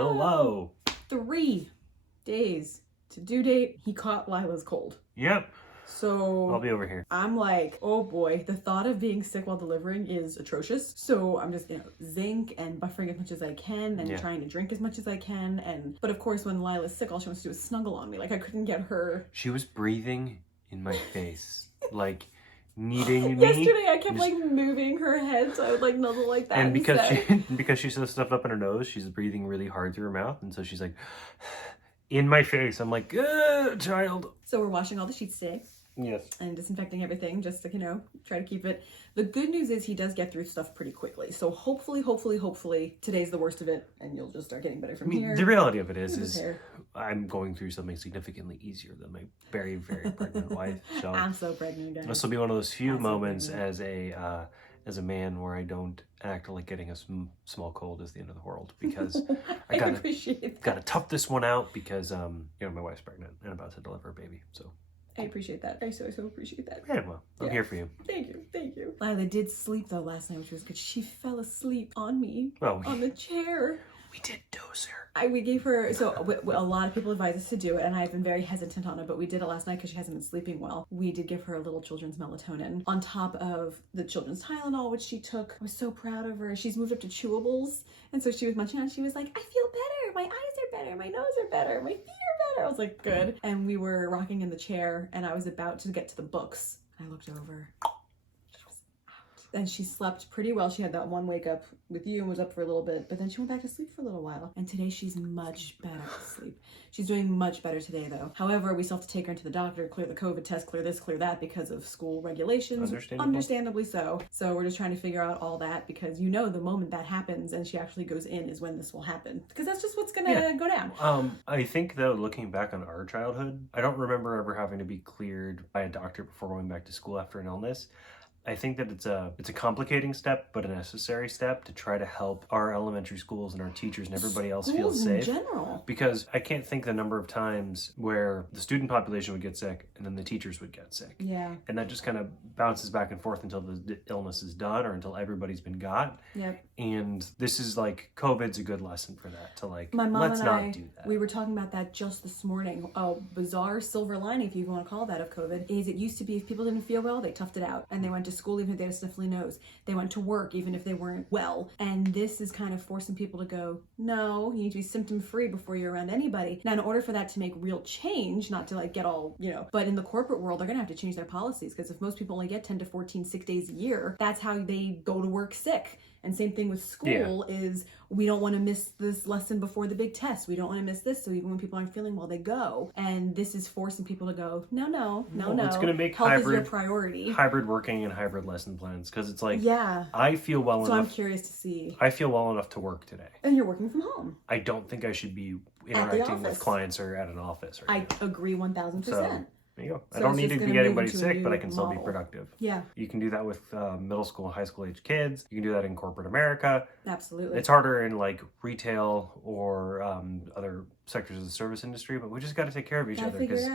Hello. 3 days to due date. He caught Lila's cold. Yep. So I'll be over here. I'm like, oh boy, the thought of being sick while delivering is atrocious. So I'm just, zinc and buffering as much as I can and trying to drink as much as I can. But of course, when Lila's sick, all she wants to do is snuggle on me. Like I couldn't get her. She was breathing in my face, like needing me. Yesterday, I kept like moving her head so I would like nuzzle like that. And because she's so stuffed up in her nose, she's breathing really hard through her mouth, and so she's like in my face. I'm like, child. So we're washing all the sheets today. Yes. And disinfecting everything just to, try to keep it. The good news is he does get through stuff pretty quickly. So hopefully, today's the worst of it and you'll just start getting better from here. The reality of it is I'm going through something significantly easier than my very, very pregnant wife. So I'm so pregnant, guys. This will be one of those few moments as a man where I don't act like getting a small cold is the end of the world, because I gotta tough this one out because my wife's pregnant and about to deliver a baby. So I appreciate that. I so appreciate that. Yeah, well, I'm here for you. Thank you. Lila did sleep though last night, which was good. She fell asleep on me on the chair. We did dose her. We gave her, so a lot of people advise us to do it, and I've been very hesitant on it, but we did it last night because she hasn't been sleeping well. We did give her a little children's melatonin on top of the children's Tylenol, which she took. I was so proud of her. She's moved up to chewables, and so she was munching on it. She was like, I feel better. My eyes are better. My nose are better. My feet are better. I was like, good. And we were rocking in the chair, and I was about to get to the books. I looked over. And she slept pretty well. She had that one wake up with you and was up for a little bit, but then she went back to sleep for a little while. And today she's much better asleep. She's doing much better today though. However, we still have to take her into the doctor, clear the COVID test, clear this, clear that because of school regulations. Understandably so. So we're just trying to figure out all that because the moment that happens and she actually goes in is when this will happen. Because that's just what's gonna go down. I think though, looking back on our childhood, I don't remember ever having to be cleared by a doctor before going back to school after an illness. I think that it's a complicating step, but a necessary step to try to help our elementary schools and our teachers and everybody else feel safe. In general. Because I can't think the number of times where the student population would get sick and then the teachers would get sick. Yeah. And that just kind of bounces back and forth until the illness is done or until everybody's been got. Yep. And this is like, COVID's a good lesson for that, to like, my mom let's and not I, do that. We were talking about that just this morning. A bizarre silver lining, if you want to call that, of COVID, is it used to be if people didn't feel well, they toughed it out. And they went to school even if they had a sniffly nose. They went to work even if they weren't well. And this is kind of forcing people to go, no, you need to be symptom free before you're around anybody. Now, in order for that to make real change, not to like get all, but in the corporate world, they're going to have to change their policies because if most people only get 10 to 14 sick days a year, that's how they go to work sick. And same thing with school is we don't want to miss this lesson before the big test. We don't want to miss this. So even when people aren't feeling well, they go. And this is forcing people to go, no. It's going to make health is your priority. Hybrid working and hybrid lesson plans. Because it's like, I feel well enough. So I'm curious to see. I feel well enough to work today. And you're working from home. I don't think I should be interacting with clients or at an office. I agree 1000%. So, there you go. I don't need to be getting anybody sick, but I can still be productive. Yeah. You can do that with middle school and high school age kids. You can do that in corporate America. Absolutely. It's harder in like retail or other sectors of the service industry, but we just got to take care of each other because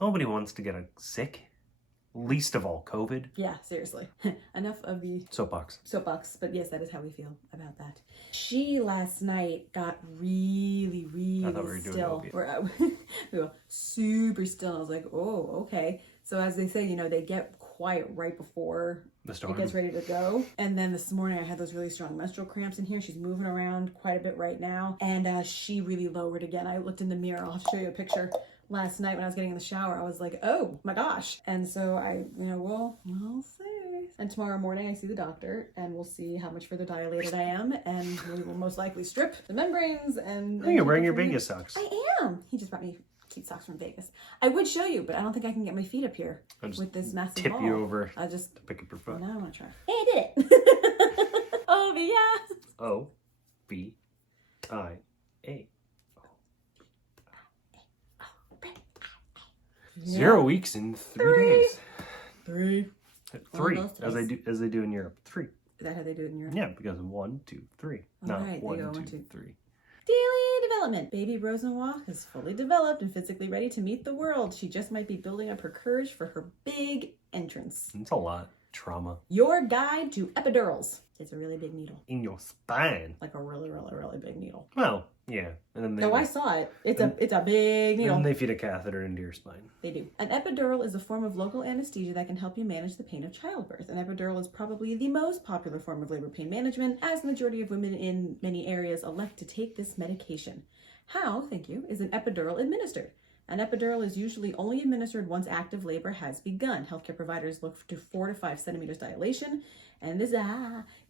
nobody wants to get sick. Least of all COVID. Yeah, seriously. Enough of the soapbox. But yes, that is how we feel about that. She last night got really still. We were super still. I was like, oh, okay. So as they say, they get quiet right before it gets ready to go. And then this morning I had those really strong menstrual cramps in here. She's moving around quite a bit right now. And she really lowered again. I looked in the mirror. I'll show you a picture. Last night when I was getting in the shower, I was like, oh my gosh. And so I, we'll see. And tomorrow morning I see the doctor and we'll see how much further dilated I am. And we will most likely strip the membranes and... You're wearing your Vegas socks. I am. He just brought me cute socks from Vegas. I would show you, but I don't think I can get my feet up here with this massive tip ball. You over. I just... pick up your foot. No, I want to try. Hey, I did it. Oh, yeah. O-V-I-A. 0 weeks in 3 days. 3. 3, as they do in Europe. 3. Is that how they do it in Europe? Yeah, because 1, 2, 3. All Not right, 1, go, 2, 1, 2, 3. Daily development. Baby Rosenwalk is fully developed and physically ready to meet the world. She just might be building up her courage for her big entrance. It's a lot. Trauma. Your Guide to Epidurals. It's a really big needle. In your spine. Like a really, really, really big needle. Well, yeah. And then No, I saw it. It's a big needle. And they feed a catheter into your spine. They do. An epidural is a form of local anesthesia that can help you manage the pain of childbirth. An epidural is probably the most popular form of labor pain management, as the majority of women in many areas elect to take this medication. How, thank you, is an epidural administered? An epidural is usually only administered once active labor has begun. Healthcare providers look to 4 to 5 centimeters dilation, and this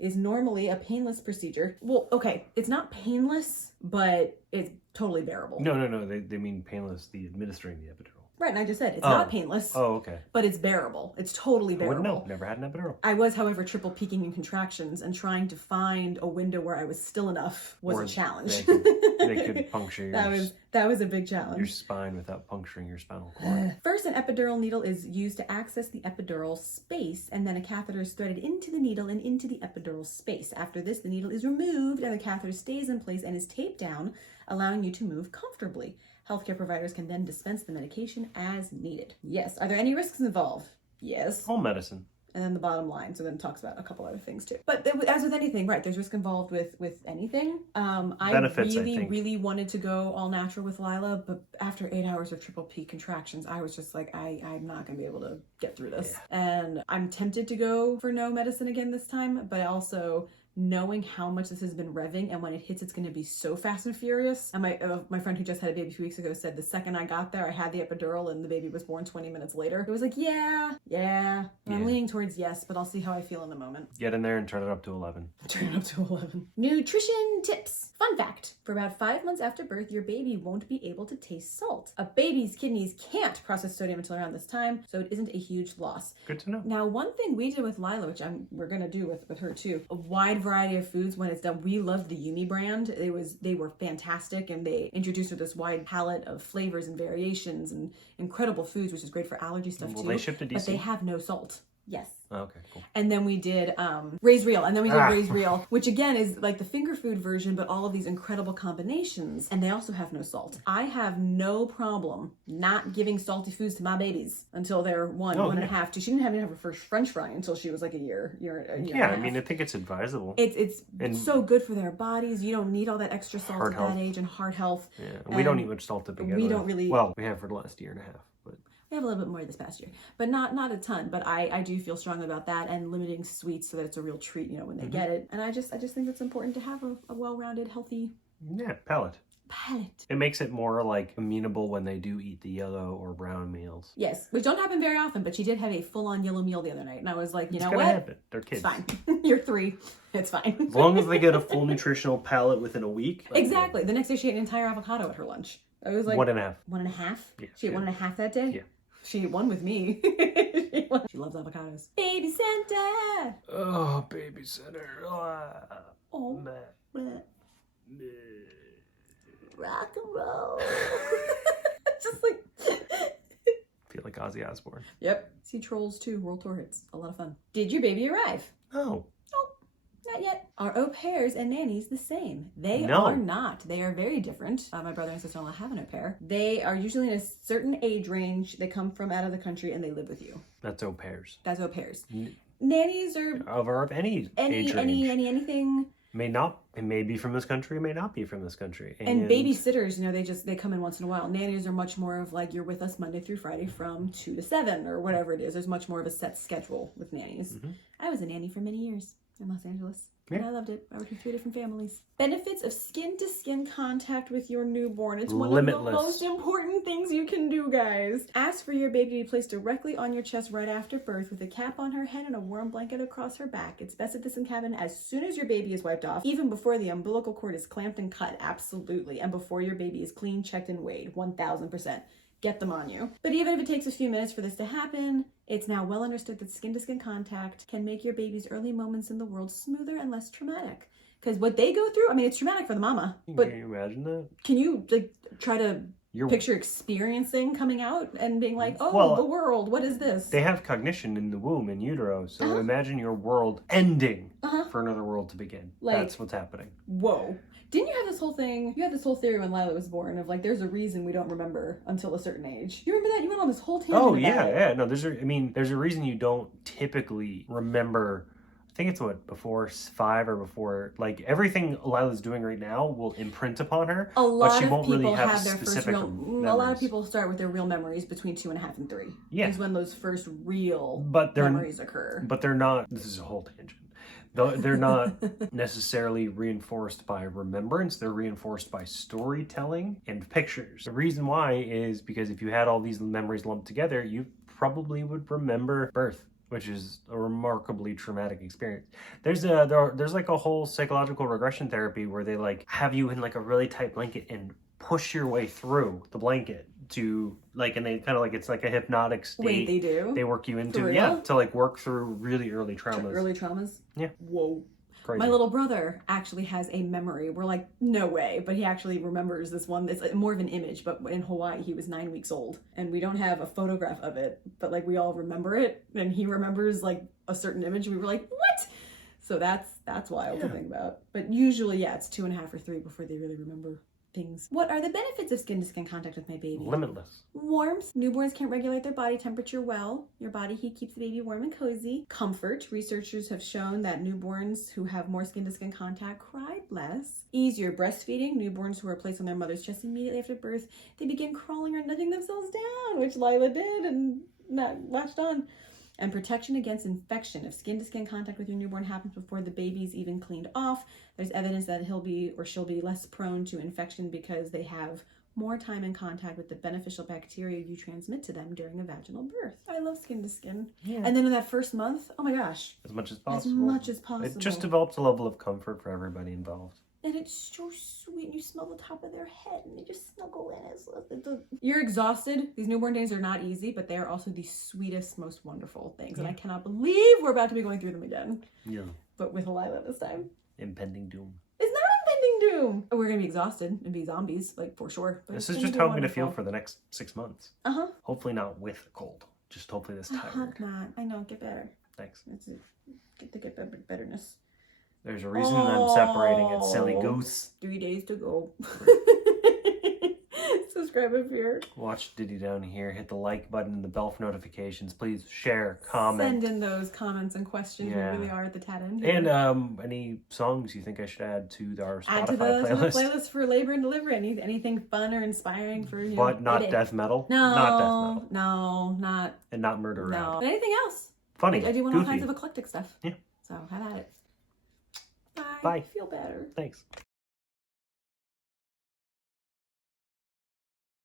is normally a painless procedure. Well, okay, it's not painless, but it's totally bearable. No. They mean painless, the administering the epidural. Right, and I just said it's not painless. Oh, okay. But it's bearable. It's totally bearable. I wouldn't know. Never had an epidural. I was, however, triple peaking in contractions, and trying to find a window where I was still enough was a challenge. They could puncture that was a big challenge. Your spine without puncturing your spinal cord. First, an epidural needle is used to access the epidural space, and then a catheter is threaded into the needle and into the epidural space. After this, the needle is removed and the catheter stays in place and is taped down, allowing you to move comfortably. Healthcare providers can then dispense the medication as needed. Yes. Are there any risks involved? Yes. Home medicine. And then the bottom line. So then it talks about a couple other things too. But as with anything, right, there's risk involved with anything. Benefits, I really wanted to go all natural with Lila, but after 8 hours of triple peak contractions, I was just like, I'm not going to be able to get through this. Yeah. And I'm tempted to go for no medicine again this time, but also knowing how much this has been revving, and when it hits, it's going to be so fast and furious. And my friend who just had a baby a few weeks ago said the second I got there, I had the epidural and the baby was born 20 minutes later. It was like, yeah. I'm leaning towards yes, but I'll see how I feel in the moment. Get in there and turn it up to 11. Turn it up to 11. Nutrition tips. Fun fact. For about 5 months after birth, your baby won't be able to taste salt. A baby's kidneys can't process sodium until around this time, so it isn't a huge loss. Good to know. Now, one thing we did with Lila, which we're going to do with her too, a wide variety of foods when it's done. We loved the Yumi brand. They were fantastic, and they introduced her this wide palette of flavors and variations and incredible foods, which is great for allergy stuff too. They shipped to DC. But they have no salt. Yes. Oh, okay, cool. And then we did Raise Real. And then we did Raise Real, which again is like the finger food version, but all of these incredible combinations. And they also have no salt. I have no problem not giving salty foods to my babies until they're one and a half, 2. She didn't even have her first French fry until she was like a year Yeah, I mean, I think it's advisable. It's so good for their bodies. You don't need all that extra salt at that age, and heart health. Yeah, and we don't eat much salt to begin with. We don't really. Well, we have for the last year and a half. But we have a little bit more this past year, but not a ton. But I do feel strongly about that, and limiting sweets so that it's a real treat, when they get it. And I just think it's important to have a well-rounded, healthy palate. It makes it more like amenable when they do eat the yellow or brown meals. Yes, which don't happen very often, but she did have a full-on yellow meal the other night, and I was like, it's what? Happen. They're kids. It's fine. You're 3. It's fine. As long as they get a full nutritional palate within a week. Exactly. The next day she ate an entire avocado at her lunch. I was like 1.5. 1.5? Yeah. She ate 1.5 that day? Yeah. She ate 1 with me. She loves avocados. Baby Santa! Oh, baby center. Oh. Rock and roll. Just like feel like Ozzy Osbourne. Yep. See Trolls 2 World Tour hits. A lot of fun. Did your baby arrive? No. Not yet. Are au pairs and nannies the same? They are not. They are very different. My brother and sister-in-law have an au pair. They are usually in a certain age range. They come from out of the country and they live with you. That's au pairs. That's au pairs. Nannies are of any age range. anything. It may be from this country, it may not be from this country. And babysitters, they come in once in a while. Nannies are much more of like, you're with us Monday through Friday from 2 to 7 or whatever it is. There's much more of a set schedule with nannies. Mm-hmm. I was a nanny for many years in Los Angeles. Yeah. And I loved it. I worked with 3 different families. Benefits of skin-to-skin contact with your newborn. It's one of the most important things you can do, guys. Ask for your baby to be placed directly on your chest right after birth with a cap on her head and a warm blanket across her back. It's best at this in cabin as soon as your baby is wiped off, even before the umbilical cord is clamped and cut, absolutely, and before your baby is clean, checked, and weighed, 1000%. Get them on you. But even if it takes a few minutes for this to happen, it's now well understood that skin-to-skin contact can make your baby's early moments in the world smoother and less traumatic. Because what they go through, it's traumatic for the mama. But can you imagine that? Can you try to picture experiencing coming out and being like, oh, Well, the world, what is this? They have cognition in the womb, in utero. So Uh-huh. imagine your world ending Uh-huh. for another world to begin. Like- That's what's happening. Whoa. Didn't you have this whole thing? You had this whole theory when Lila was born of like, there's a reason we don't remember until a certain age. You remember that? You went on this whole tangent Oh, about yeah, it. yeah. No, there's a reason you don't typically remember. I think it's before 5 or before, like, everything Lila's doing right now will imprint upon her. A lot she of won't people really have have their first specific real. A lot memories. of people start with their real memories between 2.5 and 3. Yeah. Is when those first real But they're- memories occur. But they're not, this is a whole tangent. They're not necessarily reinforced by remembrance. They're reinforced by storytelling and pictures. The reason why is because if you had all these memories lumped together, you probably would remember birth, which is a remarkably traumatic experience. There's like a whole psychological regression therapy where they like have you in like a really tight blanket and push your way through the blanket to like, and they kind of like, it's like a hypnotic state. Wait, they do? They work you into, For real? yeah, to like work through really early traumas. Early traumas? Yeah. Whoa. Crazy. My little brother actually has a memory. We're like, no way. But he actually remembers this one. It's more of an image, but in Hawaii, he was 9 weeks old. And we don't have a photograph of it, but like we all remember it. And he remembers like a certain image. We were like, what? So that's wild to think about. But usually, yeah, it's 2.5 or 3 before they really remember things. What are the benefits of skin-to-skin contact with my baby? Limitless. Warmth. Newborns can't regulate their body temperature well. Your body heat keeps the baby warm and cozy. Comfort. Researchers have shown that newborns who have more skin-to-skin contact cry less. Easier breastfeeding. Newborns who are placed on their mother's chest immediately after birth, they begin crawling or nudging themselves down, which Lila did and not latched on. And protection against infection. If skin-to-skin contact with your newborn happens before the baby's even cleaned off, there's evidence that he'll be or she'll be less prone to infection because they have more time in contact with the beneficial bacteria you transmit to them during a vaginal birth. I love skin-to-skin. Yeah. And then in that first month, oh my gosh. As much as As possible. much as possible. It just develops a level of comfort for everybody involved. And it's so sweet. And you smell the top of their head and they just snuggle in. You're exhausted. These newborn days are not easy, but they are also the sweetest, most wonderful things. And I cannot believe we're about to be going through them again. Yeah. But with Lila this time. Impending doom. It's not impending doom. We're going to be exhausted and be zombies, like for sure. But This it's is gonna just be how I'm going to wonderful. feel for the next 6 months. Uh-huh. Hopefully not with a cold. Just hopefully this I tired. hope not. I know. Get better. Thanks. Get betterness. There's a reason I'm separating it, silly Oh. goose. 3 days to go. Subscribe if you're. Watch Diddy down here. Hit the like button, the bell for notifications. Please share, comment. Send in those comments and questions. Yeah. We really are at the tad end here. And any songs you think I should add to our Add to Spotify the playlist. playlist for labor and delivery. Anything fun or inspiring for you. But not edit. death metal. No, Not death metal. no, not And not murder no. rap. But anything else? Funny. I do want all goofy. kinds of eclectic stuff. Yeah. So have at it. Bye. Bye. Feel better. Thanks.